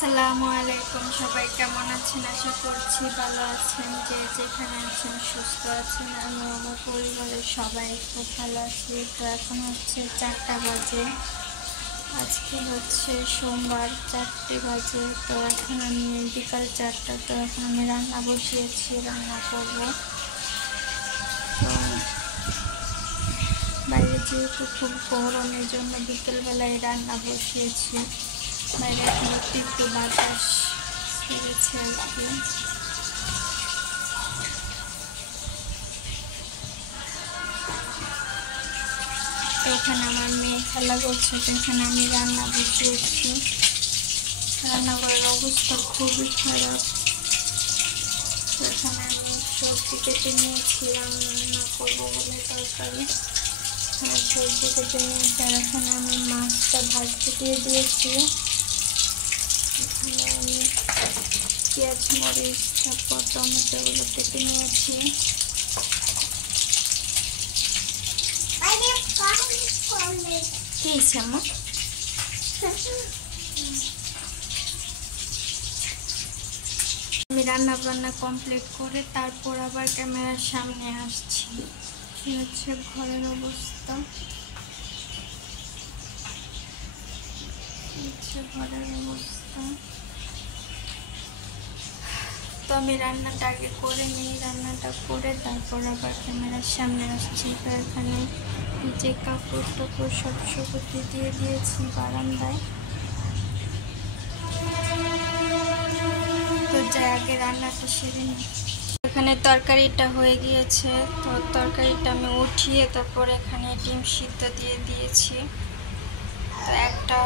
আসসালামু আলাইকুম, সবাই কেমন আছেন? আশা করছি ভালো আছেন। যে যেখানে আছেন সুস্থ আছেন। আমি আমার পরিবারের সবাই খুব ভালো আছি। তো এখন হচ্ছে 4টা বাজে, আজকে হচ্ছে সোমবার 4টে বাজে। তো এখন আমি বিকাল 4টা, তো এখন আমি রান্না বসিয়েছি, রান্না করব। তো বাইরে যেহেতু খুব গরমের জন্য বিকেলবেলায় রান্না বসিয়েছি। বাইরে এখন একটু বাতাস ছেড়েছে আর কি। তো এখানে আমার মেয়ে খেলা করছে, তো এখানে আমি রান্না বসিয়েছি। রান্নাঘরের অবস্থা খুবই খারাপ। তো এখানে আমি সবজি কেটে নিয়েছি রান্না করবো বলে তরকারি। সবজি কেটে নিয়েছি আর এখানে আমি মাছটা ভাজতে দিয়ে দিয়েছি। এখানে আমি পেঁয়াজ মরিচ তারপর টমেটোগুলো কেটে নিয়েছি। কি আমার আমি রান্না বান্না কমপ্লিট করে তারপর আবার ক্যামেরার সামনে আসছি। এই হচ্ছে ঘরের অবস্থা, তো আমি রান্নাটা আগে করে নিই, রান্নাটা করে তারপর আবার ক্যামেরার সামনে আসছি। তো এখানে যে কাপড় টাপড় সব শুকোতে দিয়ে দিয়েছি বারান্দায়। তো যাই আগে রান্নাটা সেরে নিই। এখানে তরকারিটা হয়ে গিয়েছে, তো তরকারিটা আমি উঠিয়ে তারপর এখানে ডিম সিদ্ধ দিয়ে দিয়েছি। তো একটা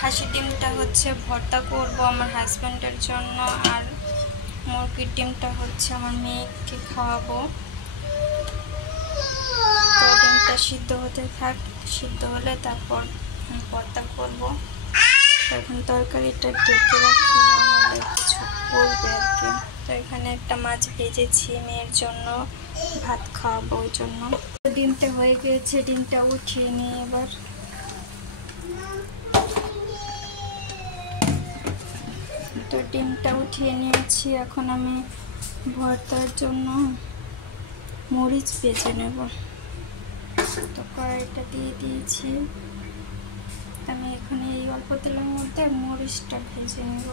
হাঁসের ডিমটা হচ্ছে ভর্তা করব আমার হাজব্যান্ডের জন্য, আর মুরগির ডিমটা হচ্ছে আমার মেয়েকে খাওয়াবো। তো ডিমটা সিদ্ধ হতে থাক, সিদ্ধ হলে তারপর ভর্তা করব। তো এখন তরকারিটা ঢেকে রাখি, নাহলে কিছু করবে আর কি। তো এখানে একটা মাছ ভেজেছি মেয়ের জন্য, ভাত খাওয়াবো ওই জন্য। ডিমটা হয়ে গিয়েছে, ডিমটা উঠিয়ে নিই এবার। তো ডিমটা উঠিয়ে নিয়েছি, এখন আমি ভর্তার জন্য মরিচ ভেজে নেব। তো কড়াইটা দিয়ে দিয়েছি, আমি এখানে এই অল্প তেলের মধ্যে মরিচটা ভেজে নেব।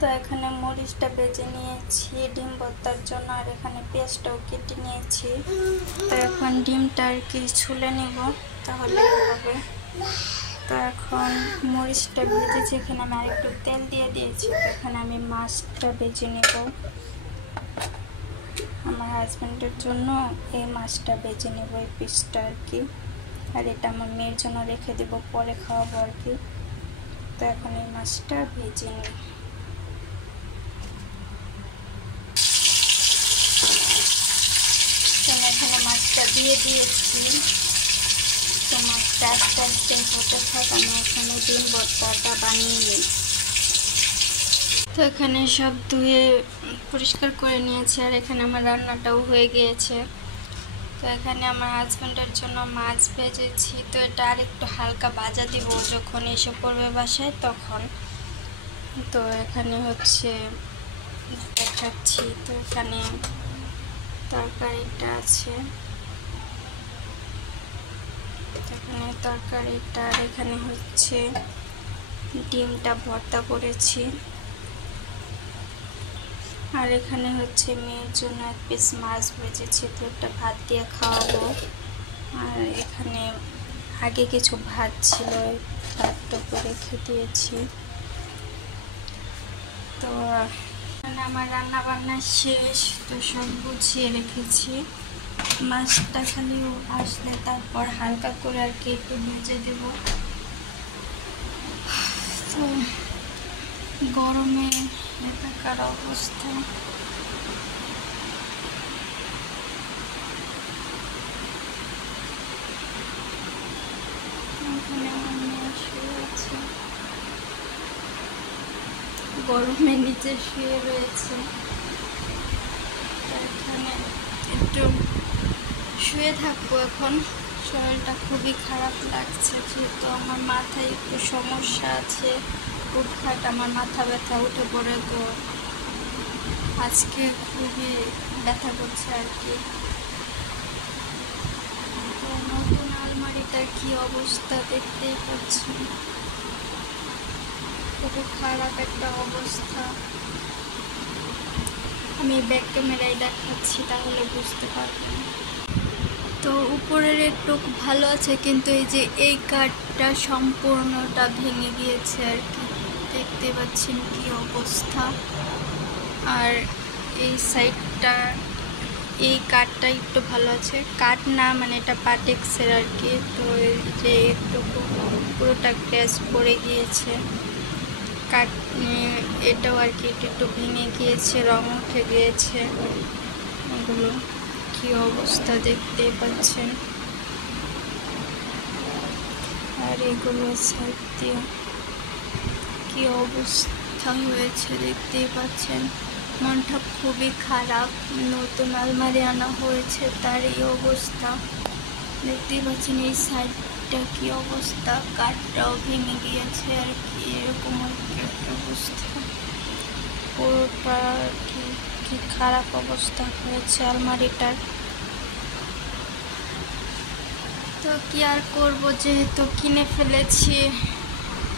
তো এখানে মরিচটা ভেজে নিয়েছি ডিম ভর্তার জন্য, আর এখানে পেঁয়াজটাও কেটে নিয়েছি। তো এখন ডিমটা আর কি ছুলে নেব, তাহলে হবে। তো এখন মরিচটা ভেজেছি, এখানে আমি আরেকটু তেল দিয়ে দিয়েছি। তো এখানে আমি মাছটা ভেজে নেব আমার হাজব্যান্ডের জন্য। এই মাছটা ভেজে নেব, এই পিসটা আর কি। আর এটা আমার মেয়ের জন্য রেখে দেব, পরে খাওয়াবো আর কি। তো এখন এই মাছটা ভেজে নিই। এখানে মাছটা দিয়ে দিয়েছি, তো মাছটা আস্তে আস্তে হতে থাক, আমি এখানে ডিম ভর্তাটা বানিয়ে নিই। তো এখানে সব ধুয়ে পরিষ্কার করে নিয়েছি, আর এখানে আমার রান্নাটাও হয়ে গিয়েছে। তো এখানে আমার হাজব্যান্ডের জন্য মাছ ভেজেছি। তো এটা আর একটু হালকা ভাজা দিব, যখন এসে পড়বে বাসায় তখন। তো এখানে হচ্ছে দেখাচ্ছি। তো এখানে তরকারিটা আছে, এখানে তরকারিটা, আর এখানে হচ্ছে ডিমটা ভর্তা করেছি। আর এখানে হচ্ছে মেয়ের জন্য এক পিস মাছ ভেজেছি, তো একটা ভাত দিয়ে খাওয়াবো। আর এখানে আগে কিছু ভাত ছিল, ভাতটা করে খেয়ে দিয়েছি। তো আমার রান্না বান্না শেষ, তো সব গুছিয়ে রেখেছি। মাছটা খালি আসলে তারপর হালকা করে আর কি একটু ভেজে দেব। তো গরমে এটাকার অবস্থা। এখানে আমার মেয়ে শুয়ে আছে, গরমে নিচে শুয়ে রয়েছে। এখানে একটু শুয়ে থাকবো এখন। শরীরটা খুবই খারাপ লাগছে, যেহেতু আমার মাথায় একটু সমস্যা আছে, হুটহাট আমার মাথা ব্যথা উঠে পড়ে, তো আজকে খুবই ব্যথা করছে আর কি। তো নতুন আলমারিটার কি অবস্থা দেখতেই পাচ্ছেন, খুবই খারাপ একটা অবস্থা। আমি ব্যাক ক্যামেরায় দেখাচ্ছি, তাহলে বুঝতে পারবেন। তো উপরের একটু ভালো আছে, কিন্তু এই যে এই কাঠটা সম্পূর্ণটা ভেঙে গিয়েছে আর কি, দেখতে পাচ্ছেন কি অবস্থা। আর এই সাইডটা, এই কাঠটা একটু ভালো আছে, কাঠ না মানে এটা পাটেক্সের আর কি। তো এই যে একটু পুরোটা গ্যাস পড়ে গিয়েছে, কাঠ এটাও আর কি একটু ভেঙে গিয়েছে, রং উঠে গিয়েছে। এগুলো কি অবস্থা দেখতে পাচ্ছেন। আর এগুলো সাইড দিয়ে কি অবস্থা হয়েছে দেখতেই পাচ্ছেন। মনটা খুবই খারাপ, নতুন আলমারি আনা হয়েছে তার এই অবস্থা দেখতেই পাচ্ছেন। এই সাইডটা কি অবস্থা, কাঠটাও ভেঙে গিয়েছে আর কি, এরকম একটা অবস্থা। পুরোটা কি খারাপ অবস্থা হয়েছে আলমারিটার। তো কি আর করব, যেহেতু কিনে ফেলেছি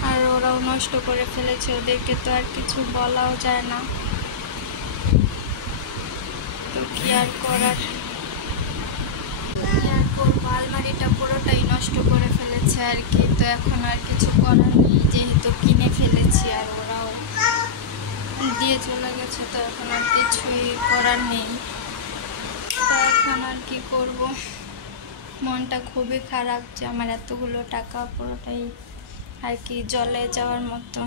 আর ওরাও নষ্ট করে ফেলেছে, ওদেরকে তো আর কিছু বলাও যায় না। তো কি আর করার, করবো, আলমারিটা পুরোটাই নষ্ট করে ফেলেছে আর কি। তো এখন আর কিছু করার নেই, যেহেতু কিনে ফেলেছি আর ওরাও দিয়ে চলে গেছে, তো এখন আর কিছুই করার নেই। তো এখন আর কি করব, মনটা খুবই খারাপ যে আমার এতগুলো টাকা পুরোটাই আর কি জলে যাওয়ার মতো।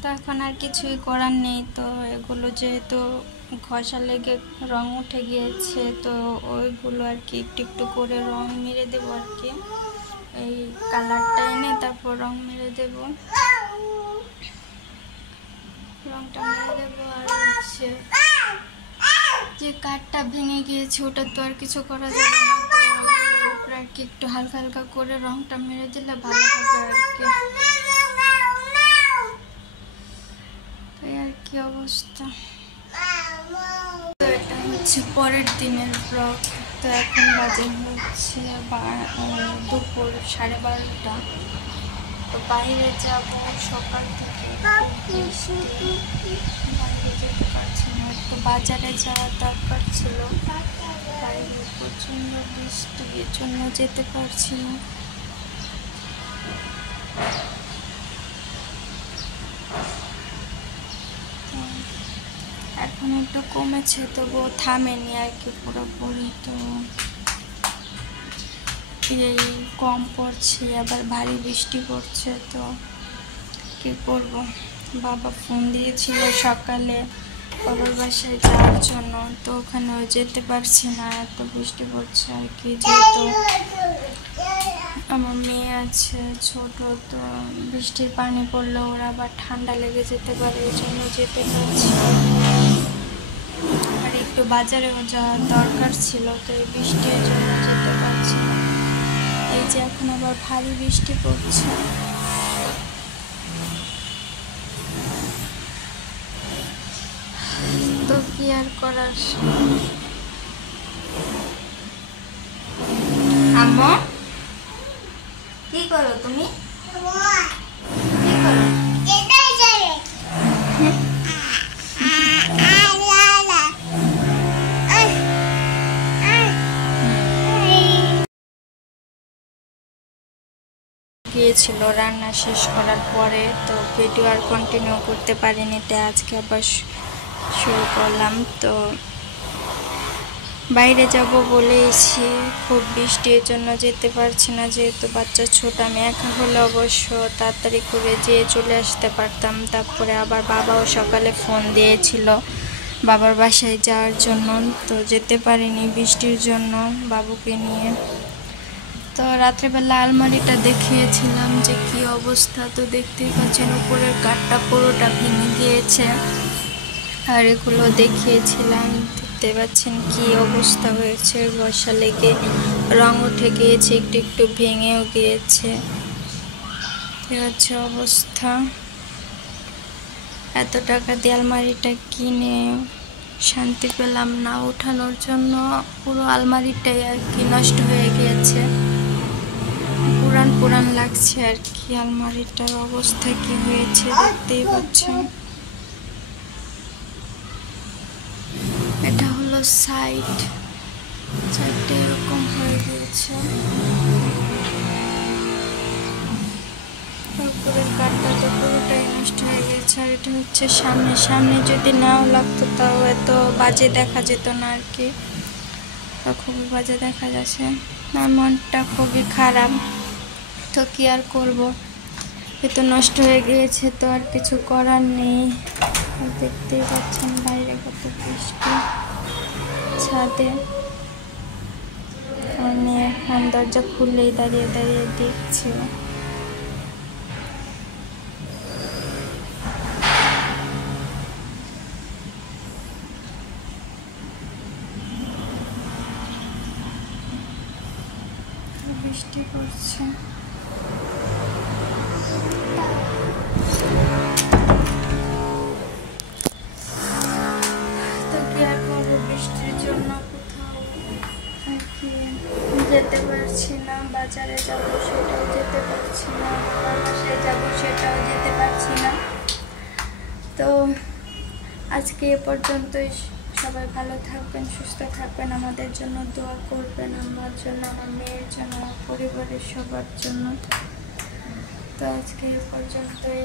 তো এখন আর কিছুই করার নেই। তো এগুলো যেহেতু ঘষা লেগে রং উঠে গিয়েছে, তো ওইগুলো আর কি একটু একটু করে রং মেরে দেবো আর কি। এই কালারটা এনে তারপর রং মেরে দেব, রংটা মেরে দেবো। আর হচ্ছে যে কাঠটা ভেঙে গিয়েছে ওটা তো আর কিছু করা যাবে না, তো উপরে আর কি একটু হালকা হালকা করে রংটা মেরে দিলে ভালো হবে আর কি। আর কি অবস্থা। তো এটা হচ্ছে পরের দিনের ব্লগ। তো এখন বাজে হচ্ছে দুপুর 12:30। তো বাইরে যাব সকাল থেকে, বাইরে যেতে পারছি না, একটু বাজারে যাওয়ার দরকার ছিল, বাইরে প্রচণ্ড বৃষ্টির জন্য যেতে পারছি না। এখন একটু কমেছে, তবুও থামেনি আর কি পুরোপুরি। তো এই কম পড়ছে, আবার ভারী বৃষ্টি পড়ছে, তো কি করব। বাবা ফোন দিয়েছিল সকালে বাবার বাসায় যাওয়ার জন্য, তো ওখানেও যেতে পারছি না, এত বৃষ্টি পড়ছে আর কি। যেহেতু আমার মেয়ে আছে ছোট, তো বৃষ্টির পানি পড়লে ওরা আবার ঠান্ডা লেগে যেতে পারে, এই জন্য যেতে পারছি। আর একটু বাজারেও যাওয়ার দরকার ছিল, তো এই বৃষ্টির জন্য যেতে পারছি না। এই যে এখন আবার ভারী বৃষ্টি পড়ছে। তো কি আর করার। আম্মু কি করো তুমি, কি করো? গিয়েছিল রান্না শেষ করার পরে, তো ভিডিও আর কন্টিনিউ করতে পারিনি, তাই আজকে আবার শুরু করলাম। তো বাইরে যাব বলেছি, খুব বৃষ্টির জন্য যেতে পারছি না, যেহেতু বাচ্চা ছোট। আমি একা হলে অবশ্য তাড়াতাড়ি করে যেয়ে চলে আসতে পারতাম। তারপরে আবার বাবাও সকালে ফোন দিয়েছিল বাবার বাসায় যাওয়ার জন্য, তো যেতে পারিনি বৃষ্টির জন্য বাবুকে নিয়ে। তো রাত্রেবেলা আলমারিটা দেখিয়েছিলাম যে কি অবস্থা, তো দেখতেই পাচ্ছেন উপরের কাঠটা পুরোটা ভেঙে গিয়েছে। আর এগুলো দেখিয়েছিলাম, দেখতে পাচ্ছেন কি অবস্থা হয়েছে, বর্ষা লেগে রং উঠে গিয়েছে, একটু একটু ভেঙেও গিয়েছে। এই হচ্ছে অবস্থা। এত টাকা দিয়ে আলমারিটা কিনে শান্তি পেলাম না, ওঠানোর জন্য পুরো আলমারিটাই আর কি নষ্ট হয়ে গিয়েছে, পুরান পুরান লাগছে আর কি। আলমারিটার অবস্থা কি হয়েছে দেখতেই পাচ্ছেন। এটা হলো সাইডটা এরকম হয়ে গিয়েছে, তারপরে কাঠটা তো পুরোটাই নষ্ট হয়ে গেছে। আর এটা হচ্ছে সামনে যদি নাও লাগতো তাও এত বাজে দেখা যেত না আর কি, খুবই বাজে দেখা যাচ্ছে। আমার মনটা খুবই খারাপ, তো কি আর করবো, এ তো নষ্ট হয়ে গিয়েছে, তো আর কিছু করার নেই। দেখতেই পাচ্ছেন বাইরে কত বৃষ্টি, ছাদে আমি এখন দরজা খুললেই দাঁড়িয়ে দাঁড়িয়ে দেখছি। বৃষ্টি পড়ছে, তো কি আর করবো, বৃষ্টির জন্য কোথাও আর কি যেতে পারছি না। বাজারে যাবো সেটাও যেতে পারছি না, বাসায় যাবো সেটাও যেতে পারছি না। তো আজকে এ পর্যন্তই। সবাই ভালো থাকবেন, সুস্থ থাকবেন, আমাদের জন্য দোয়া করবেন, আমার জন্য, আমার মেয়ের জন্য, আমার পরিবারের সবার জন্য। তো আজকে এ পর্যন্তই।